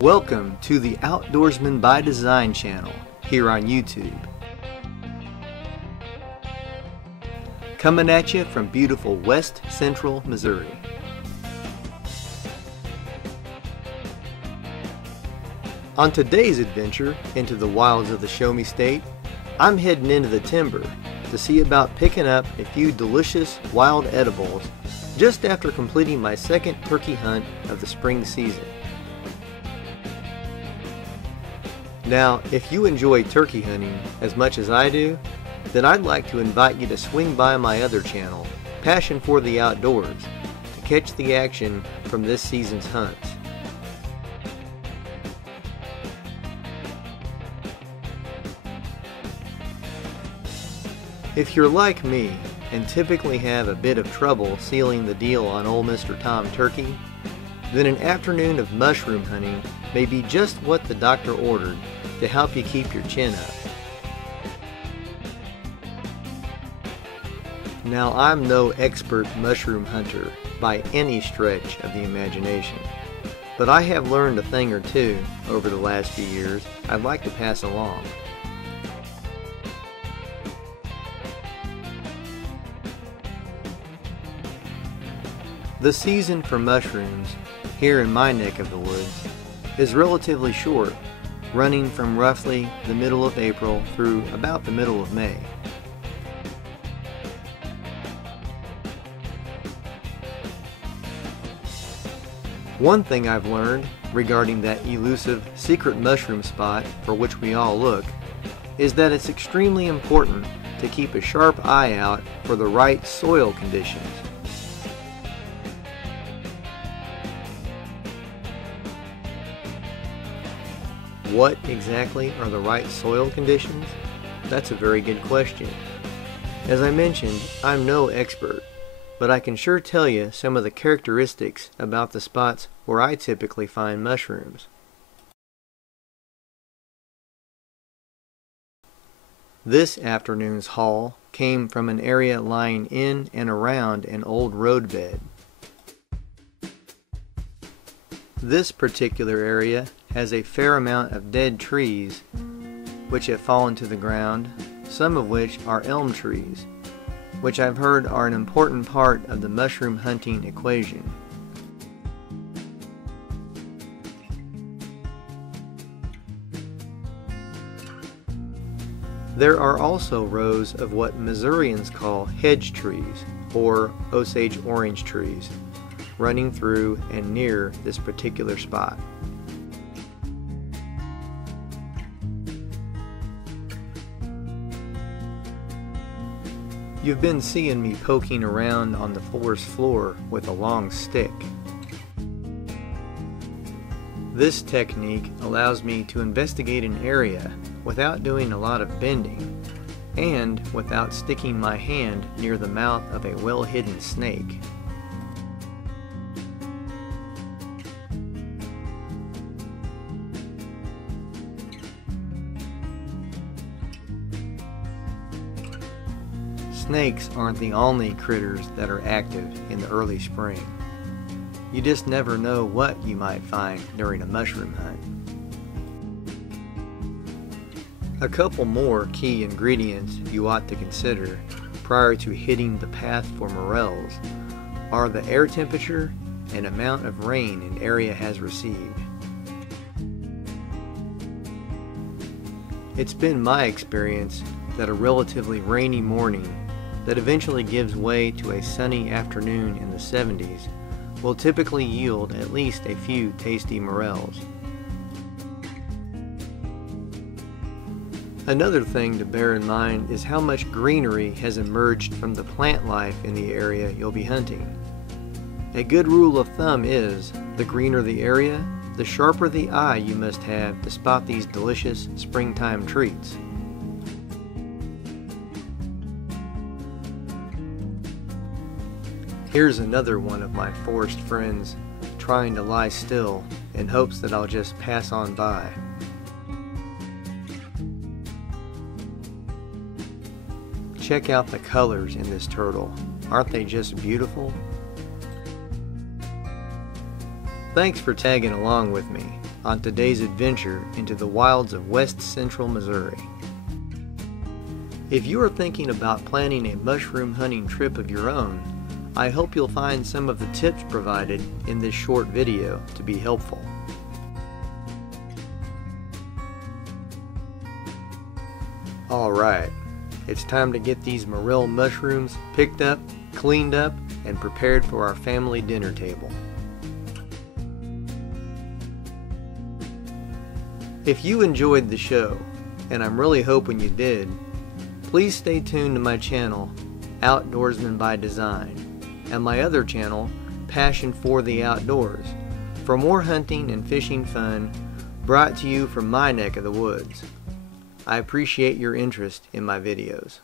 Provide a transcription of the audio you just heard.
Welcome to the Outdoorsman by Design channel here on YouTube. Coming at you from beautiful West Central Missouri. On today's adventure into the wilds of the Show Me State, I'm heading into the timber to see about picking up a few delicious wild edibles just after completing my second turkey hunt of the spring season. Now, if you enjoy turkey hunting as much as I do, then I'd like to invite you to swing by my other channel, Passion for the Outdoors, to catch the action from this season's hunts. If you're like me and typically have a bit of trouble sealing the deal on old Mr. Tom Turkey, then an afternoon of mushroom hunting may be just what the doctor ordered to help you keep your chin up. Now, I'm no expert mushroom hunter by any stretch of the imagination, but I have learned a thing or two over the last few years I'd like to pass along. The season for mushrooms here in my neck of the woods is relatively short, running from roughly the middle of April through about the middle of May. One thing I've learned regarding that elusive secret mushroom spot for which we all look is that it's extremely important to keep a sharp eye out for the right soil conditions. What exactly are the right soil conditions? That's a very good question. As I mentioned, I'm no expert, but I can sure tell you some of the characteristics about the spots where I typically find mushrooms. This afternoon's haul came from an area lying in and around an old roadbed. This particular area has a fair amount of dead trees which have fallen to the ground, some of which are elm trees, which I've heard are an important part of the mushroom hunting equation. There are also rows of what Missourians call hedge trees, or Osage orange trees, running through and near this particular spot. You've been seeing me poking around on the forest floor with a long stick. This technique allows me to investigate an area without doing a lot of bending and without sticking my hand near the mouth of a well-hidden snake. Snakes aren't the only critters that are active in the early spring. You just never know what you might find during a mushroom hunt. A couple more key ingredients you ought to consider prior to hitting the path for morels are the air temperature and amount of rain an area has received. It's been my experience that a relatively rainy morning that eventually gives way to a sunny afternoon in the 70s will typically yield at least a few tasty morels. Another thing to bear in mind is how much greenery has emerged from the plant life in the area you'll be hunting. A good rule of thumb is, the greener the area, the sharper the eye you must have to spot these delicious springtime treats. Here's another one of my forest friends trying to lie still in hopes that I'll just pass on by. Check out the colors in this turtle. Aren't they just beautiful? Thanks for tagging along with me on today's adventure into the wilds of West Central Missouri. If you are thinking about planning a mushroom hunting trip of your own, I hope you'll find some of the tips provided in this short video to be helpful. Alright, it's time to get these morel mushrooms picked up, cleaned up, and prepared for our family dinner table. If you enjoyed the show, and I'm really hoping you did, please stay tuned to my channel, Outdoorsman by Design, and my other channel, Passion for the Outdoors, for more hunting and fishing fun brought to you from my neck of the woods. I appreciate your interest in my videos.